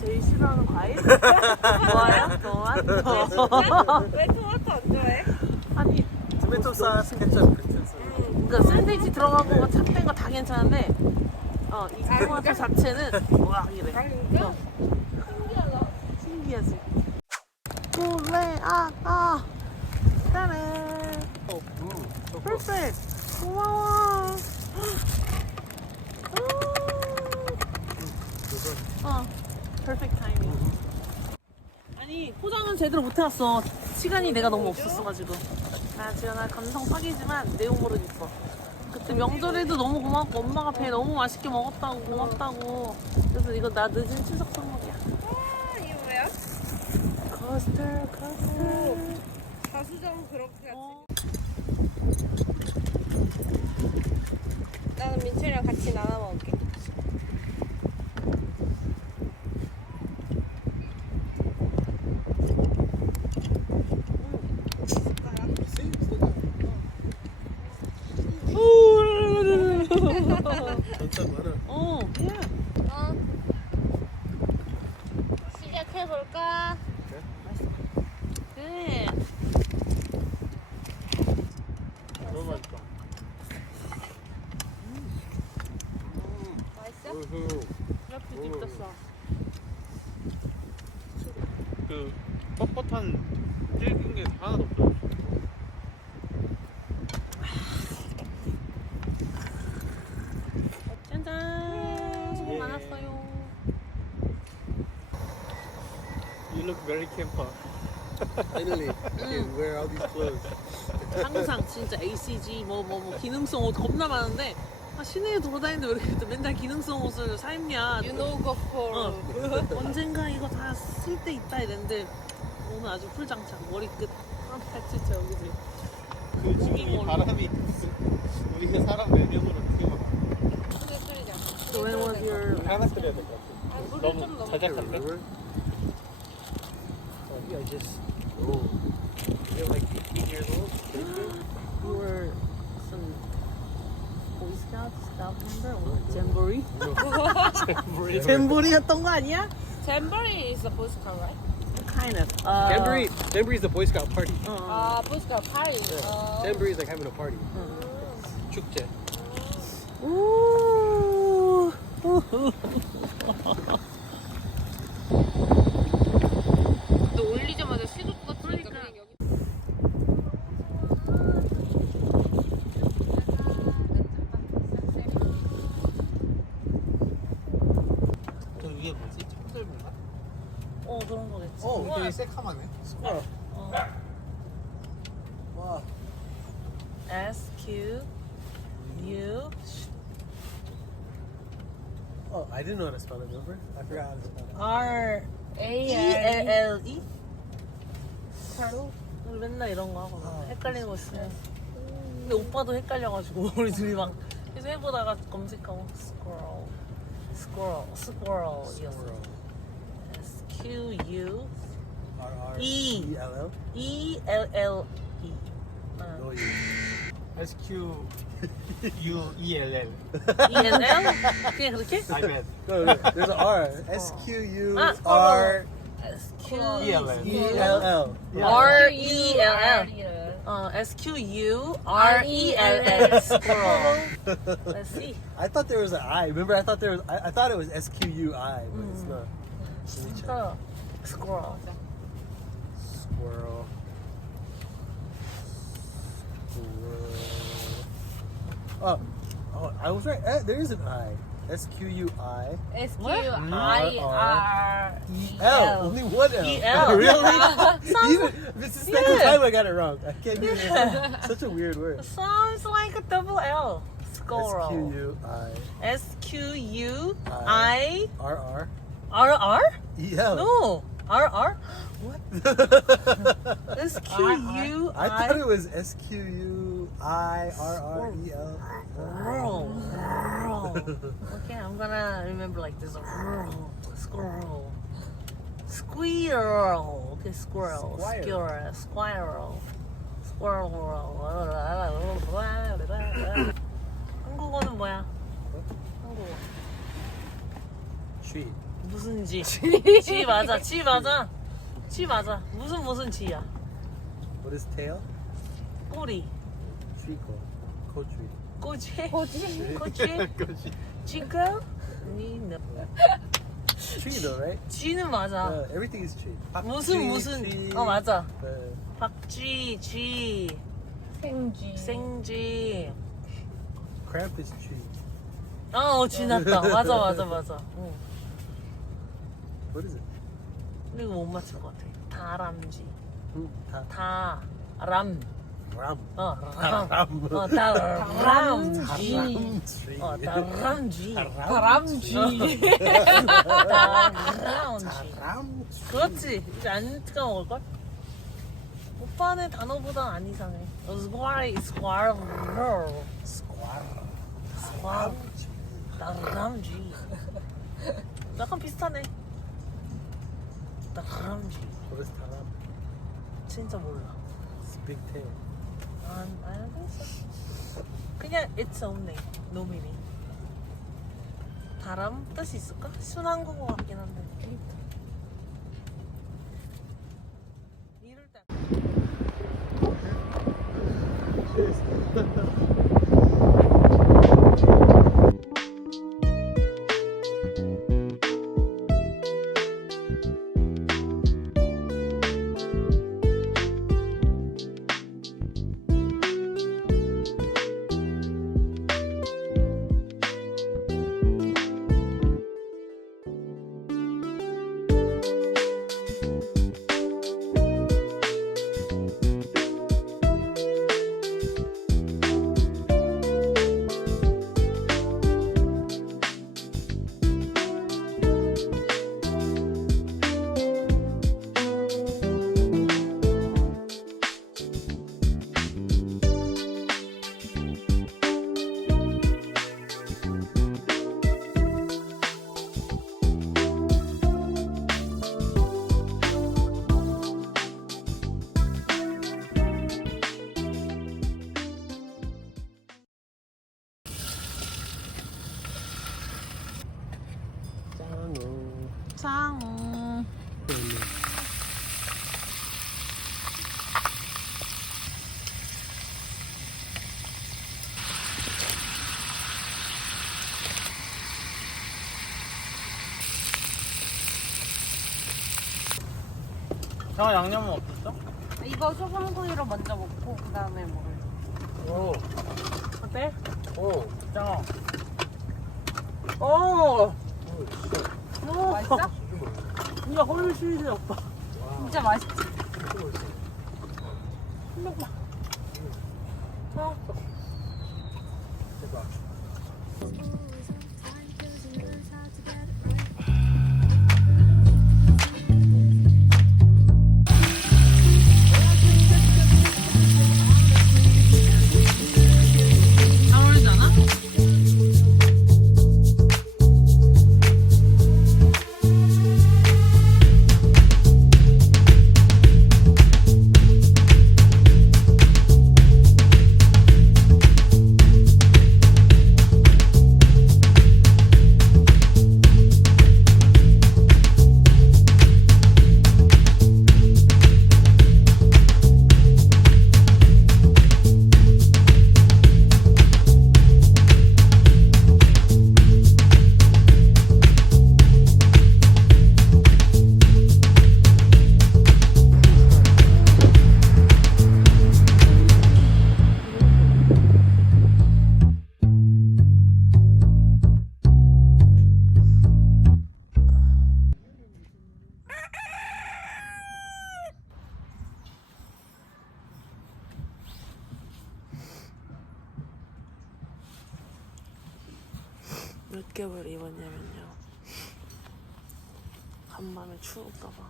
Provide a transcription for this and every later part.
제일 싫어하는 과일? 뭐예요? 토마토. 왜 토마토 안 좋아해? 아니, 토마토 케첩 같은 소스. 그러니까 샌드위치 들어간 거가 찹된 거 다 괜찮은데, 어, 이 아, 토마토? 자체는 와 이래. 아 진짜? 어. 신기하지. 아, 아. 어, 음, 저거. 퍼펙트. 고마워. 어, 퍼펙트 타이밍. 아니 포장은 제대로 못 해왔어. 시간이 내가 너무 없었어가지고. 나 지연아 감성 파기지만 내용물은 있어. 그때 명절에도 너무 고맙고 엄마가 배 너무 맛있게 먹었다고 고맙다고. 그래서 이거 나 늦은 추석 선물이야. 아 이거 뭐야? 커스터 커스터. 가수정 그렇게 어. 나는 민철이랑 같이 나눠 먹을게. 진짜 많아. 어, 어. 시작해 볼까? 그래. 너무 맛있다. 맛있어? 우후. 이렇게 집혔어. 그 뻣뻣한 질긴 게 하나도 없어. 짠짠. 수고 예. 많았어요. You look very camper. Finally, I can wear all these clothes. 항상 진짜 ACG 뭐 뭐 뭐 기능성 옷 겁나 많은데 아, 시내에 돌아다니는데 왜 이렇게 또 맨날 기능성 옷을 사 입냐? You know go for. 어. 언젠가 이거 다 쓸 때 있다 이랬는데 오늘 아주 풀장착 머리끝 아, 진짜 여기지. 그 지금 이 바람이 우리가 사람 몇 명으로 어떻게 끓이자. So when was your 하나 끓여야 될 것 같아. 너무. 자작한데? Oh, yeah, just. Oh. You're like 15 years old? you were some Boy Scout scout member or jamboree? 우리 jamboree였던 거 아니야? Jamboree is a Boy Scout, right? Kind of. Uh, Jamboree. Jamboree is the Boy Scout party. 어. 아, Boy Scout party. 어. Jamboree is like having a party. 어. 축제. 우. 바로 우리 맨날 이런 거 하고 아, 헷갈리는 거 있어요. 근데 오빠도 헷갈려가지고 우리 둘이 막 계속 해보다가 검색하고 squirrel, squirrel, squirrel이었어. S Q U R R E. E L L. E L L E. 어. S Q U E L L. E N L? 그냥 그렇게? I bet. No, no, there's an R. S Q U Ah, R S Q E L L R E L L. Uh, S Q U R E L L. Let's see. I thought there was an I. Remember, I thought there was. I, I thought it was S Q U I, but it's mm-hmm. not. Let me check. Squirrel. Squirrel. Squirrel. Squirrel. Oh, oh, I was right. Eh, There is an I. S Q U I S Q? I R E L. Only one L. E L. really? Even this is the second Yeah. time I got it wrong. I can't it. Such a weird word. Sounds like a double L. S Q Squirrel. U I S Q U I. I R R R R? E L. No. R R? What? S Q U I thought it was S Q U I R R E L. Squirrel. Okay, I'm gonna remember like this. Squirrel. Squirrel. Squirrel. Okay, squirrel. Squirrel. Squirrel. Squirrel. 한국어는 뭐야? 한국어. tree. 무슨 지? 지 맞아. 지 맞아. 지 맞아. 무슨 무슨 지야? What is tail? 꼬리. Trico. Co-tree. 꼬지. 뭐지? 꼬지. 지금? 니는 Tree though, right? 지는 맞아. Uh, everything is tree. 무슨 무슨 어 맞아. uh, 박쥐, 쥐, 생쥐. 생쥐. crab is tree. 어, 어, 지났다. 맞아, 맞아, 맞아. 응. What is it? 근데 이거 못 맞출 것 같아. 다람쥐. Hmm, Ta- 다람. 어, 람. Ram. 어, 다람쥐. 어, 다람쥐. 다람쥐. 다람쥐. 그렇지. 이제 안 까먹을걸? 오빠는 단어보다 안 이상해. 스과이, 스과르. Squirrel. 스과르. 다람쥐. 약간 비슷하네. 다람쥐. Is taram? 진짜 몰라. Tail. 안, 알고 있어. 그냥 it's meaning. 다람 뜻이 있을까? 순한국어 같긴 한데. 상우. 형 양념은 없었어? 이거 소금구이로 먼저 먹고 그 다음에 먹을. 오, 어때? 오, 짱어. 오! 오! 맛있어? 이거 훨씬 오빠. 진짜 맛있지. 추울까봐.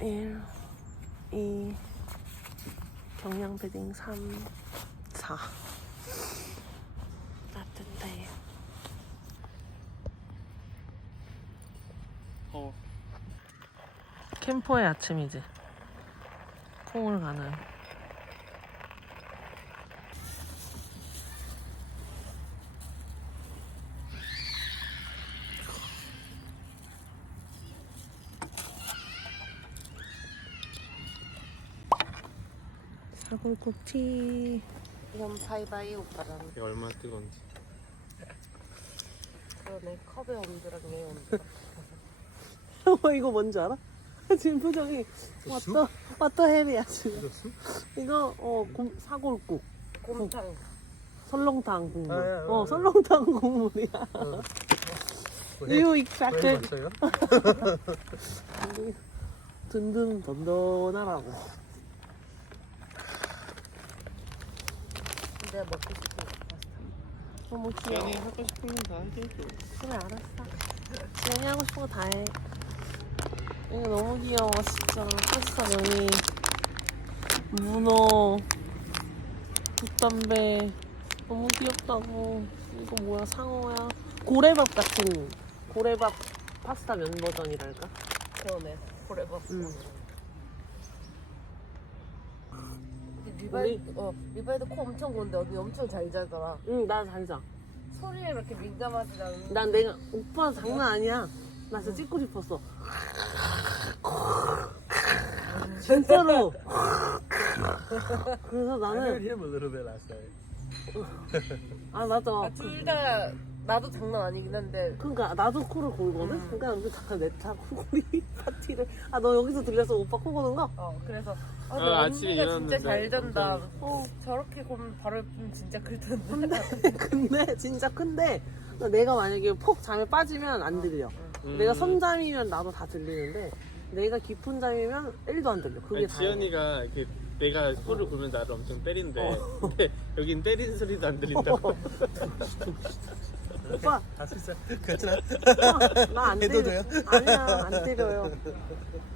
1, 2, 경량 패딩 3, 4. 따뜻해. 어. 캠퍼의 아침이지. 콩을 가는. 사골국티. 이건 바이바이 오빠랑 이게 얼마나 뜨거운지. 그러네 컵의 온도랑 얘 온도. 어, 이거 뭔지 알아? 지금 표정이 왔다 왔다 해리야 지금. 이거 어 곰, 사골국 곰탕. 설렁탕 국물. 아, 예, 예, 어 예. 설렁탕 국물이야. You extracted 맞어요? 든든 던던하라고. 내가 먹고 싶은 거 파스타. 너무 귀여워. 지연이 하고 싶은 건다 해줘. 그래 알았어. 지연이 하고 싶은 거 다 해. 이거 너무 귀여워 진짜. 파스타 면이 문어, 붓담배 너무 귀엽다고. 이거 뭐야 상어야? 고래밥 같은 고래밥 파스타 면 버전이랄까? 그러네. 고래밥. 응. 근데 리바이 어 리바이도 코 엄청 고운데 언니 엄청 잘 자더라. 응, 나 잘자. 소리에 그렇게 민감하지 않은. 난 내가 오빠 장난 아니야. 나 진짜 찍고 싶었어. 진짜로. 그래서 I 나는 him a little bit last night. 아 맞아. 둘다 나도 장난 아니긴 한데 그러니까 나도 코를 골거든. 음. 그러니까 잠깐 내차 코골이 파티를 아 너 여기서 들려서 오빠 코 고는 거? 어 그래서 아, 아, 근데 아침에 언니가 일어났는데 진짜 잘 잔다. 엄청- 어. 저렇게 고면 바로 좀 진짜 클텐데. 근데 근데 진짜 큰데 내가 만약에 폭 잠에 빠지면 안 들려. 음. 내가 선잠이면 나도 다 들리는데 내가 깊은 잠이면 1도 안 들려. 그게 아니, 다야. 지연이가 이렇게 내가 코를 골면 나를 엄청 때린대. 어. 근데 여긴 때리는 소리도 안 들린다고. 오빠 아 진짜 괜찮아? 나안 해도 때려. 돼요? 아니야, 안 때려요.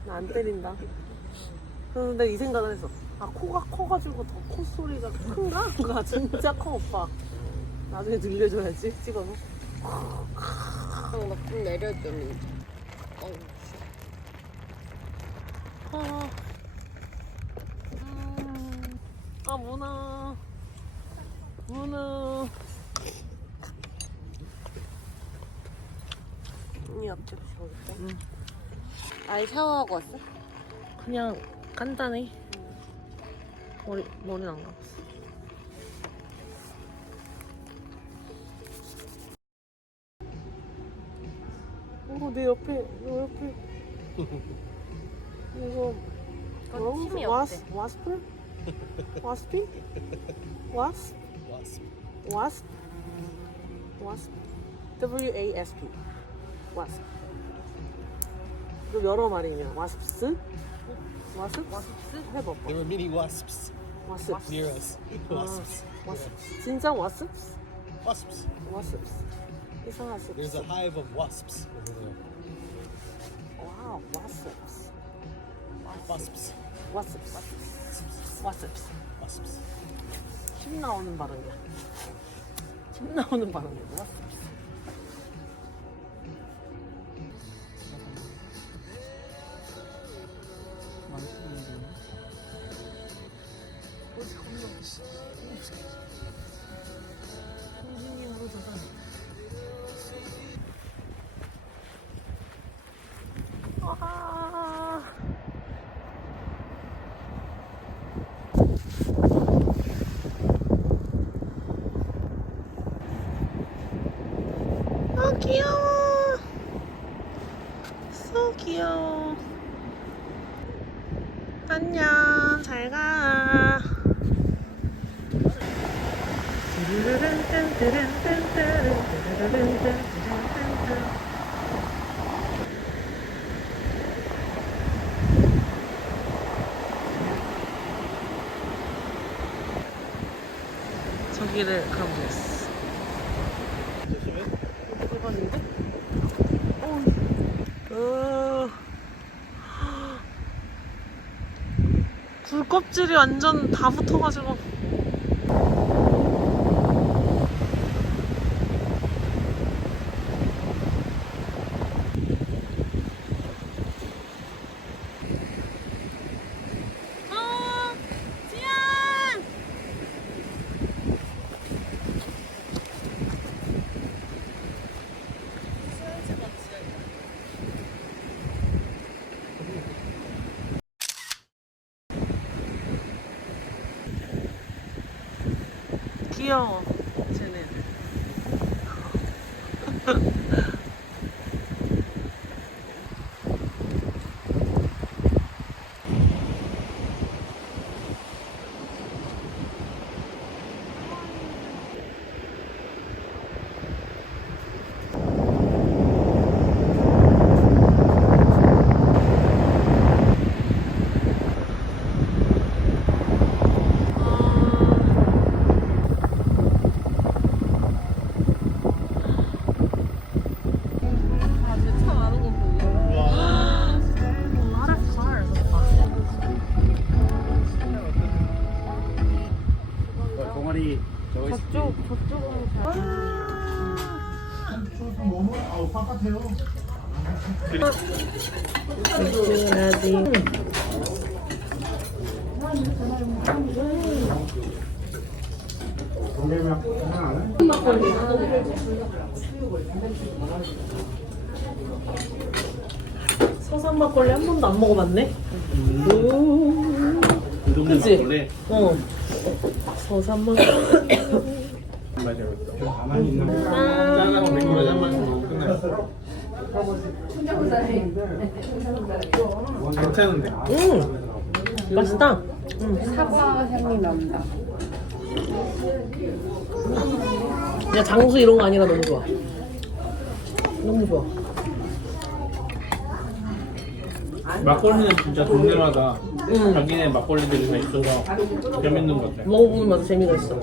나 안 때린다. 그런데 이 생각을 했어. 아, 코가 커가지고 더 콧소리가 큰가? 그가 진짜 커, 오빠. 나중에 들려줘야지, 찍어서. 나좀 내려줬니. 어. 아, 음, 아, 문어. 문어. 이 앞쪽 응. 아예 샤워하고 왔어? 그냥 간단해. 머리 머리는 안 감았어. 어, 내 옆에, 내 옆에. 이거 그건 팀이 와스, 없대. 와스프? 와스피? 와스? Wasp. 와스? 와스? W-A-S-P. 와스. 그 여러 마리냐? 와스프스? 와스? 와스프스? 해봐봐. There were many wasps 와스. near us. Wasps. 와스프스. 진짜 와스프스? Wasps. 와스프스. 이상하시. There's a hive of wasps over there. 와우, 와스프스. Wasps. 와스프스. 와스프스. Wasps. 침 나오는 발음이야. 침 나오는 발음이야. 와스프스. 안녕. 잘 가. 저기를 가보겠어. 대박인데? 어. 굴 껍질이 완전 다 붙어가지고. 어, 지안! 귀여워. 쟤는. 차 많은 거 보여. 동아리 저거 있 저쪽 저쪽은 잘. 서산 막걸리 한 번도 안 먹어봤네. 그 동네 그치? 원래 어. 서산 막걸리. 맞아 좀 가만히 있는 거 짠하고 맥주를 한 마시 먹고 끝났어 괜찮은데 음, 맛있다. 사과 향이 난다. 야 장수 이런 거 아니라 너무 좋아. 너무 좋아. 막걸리는 진짜 동네마다 응. 자기네 막걸리들이 다 있어서 재밌는 것 같아 먹어보는 맛도 재미가 있어.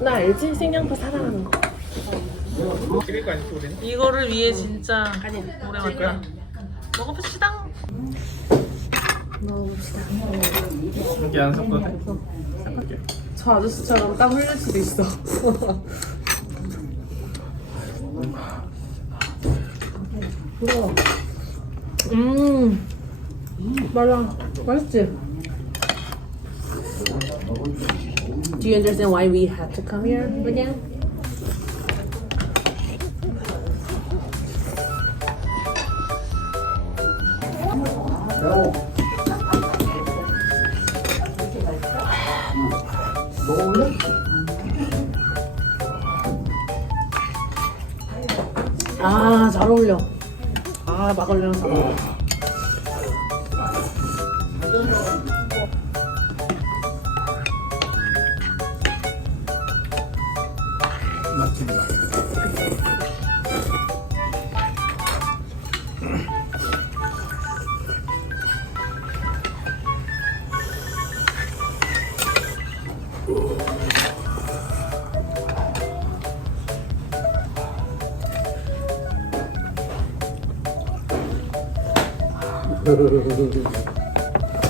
나 알지? 생양파 사랑하는 거. 찍을 거 아니지 우리는? 이거를 위해 진짜 오래 왔다. 먹어봅시다. 이렇게 안 섞어도 돼? 섞을게 저 아저씨처럼 땀 흘릴 수도 있어. 우와. 음. 맞아. 맛있지? Do you understand why we had to come here again? 걸리랑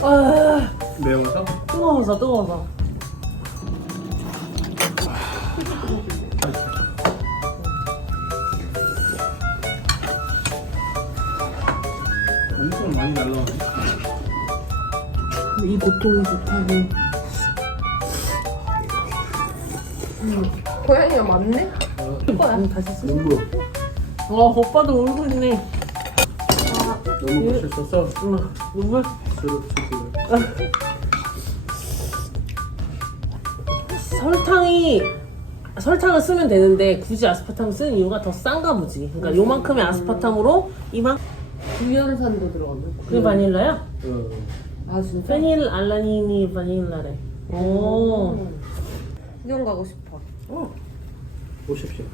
아, 매워서? 뜨거워서, 뜨거워서. 엄청 많이 날라오네 이 고통이 좋다고. 고양이가 많네? 오빠야. 응, 다시 쓰. 와, 오빠도 울고 있네. 너무 맛있어서 응, 눈물. 수룩 설탕이 설탕을 쓰면 되는데 굳이 아스파탐 쓰는 이유가 더 싼가 보지. 그러니까 요만큼의 아스파탐으로 이만 구연산도 들어갔네. 그게 바닐라야? 아 진짜? 페닐 알라닌이 바닐라래. 오. 구경 가고 싶어. 보십시오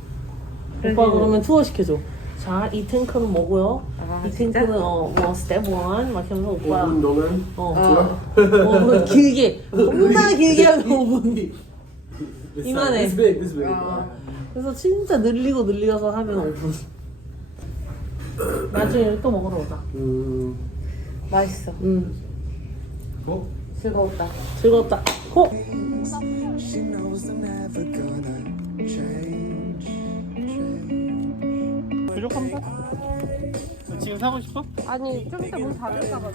오빠 그러면 투어 시켜줘. 자, 이 탱크는 뭐고요? 아, 이 진짜? 탱크는 어, 뭐 스텝 1, 막 하면서 오빠 동안 어, 어. 어, 길게 겁나 길게 하면 5분. 이만해. This big, this big. 아. 그래서 진짜 늘리고 늘려서 하면 5분. 나중에 또 먹으러 오자. 음... 맛있어. 응. 어? 즐거웠다. 즐거웠다. 호! She knows I'm never gonna change. 부족합니다 지금 사고 싶어? 아니 좀 이따 문 닫을까 봐.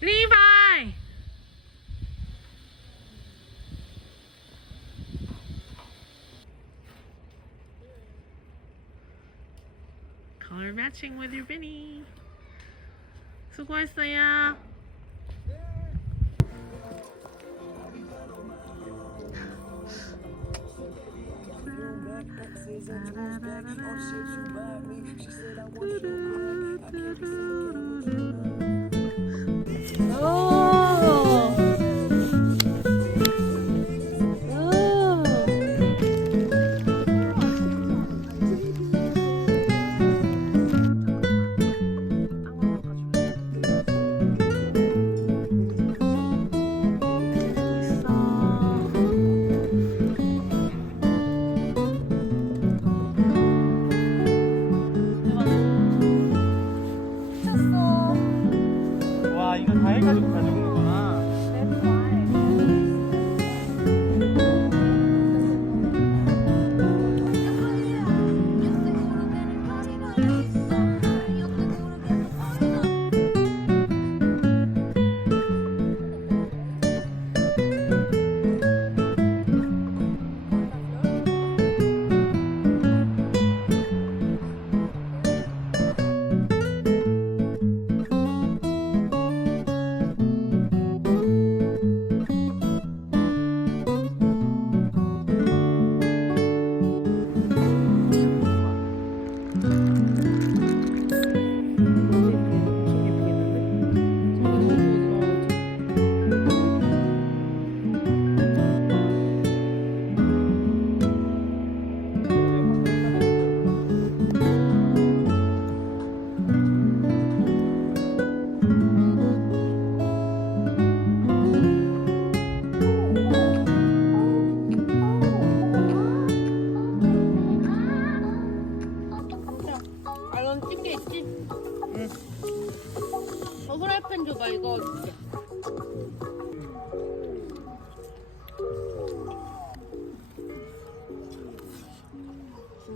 리바이! matching with your beanie. 수고했어요. me. She said I want you. Oh.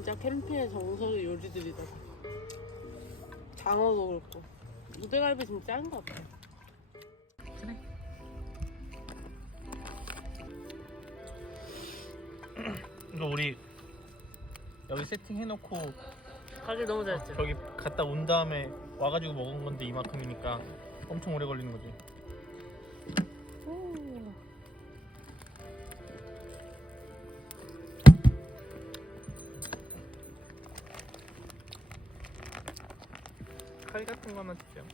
진짜 캠핑의 정석의 요리들이다. 장어도 그렇고. 무대갈비 진짜 짠것 같아. 이거 우리 여기 세팅해놓고 가길 너무 잘했지. 저기 갔다 온 다음에 와가지고 먹은 건데 이만큼이니까 엄청 오래 걸리는 거지. 칼 같은 거 하나 주세요.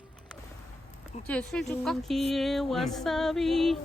이제 술 줄까? 고기에 와사비.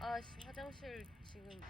아씨 화장실 지금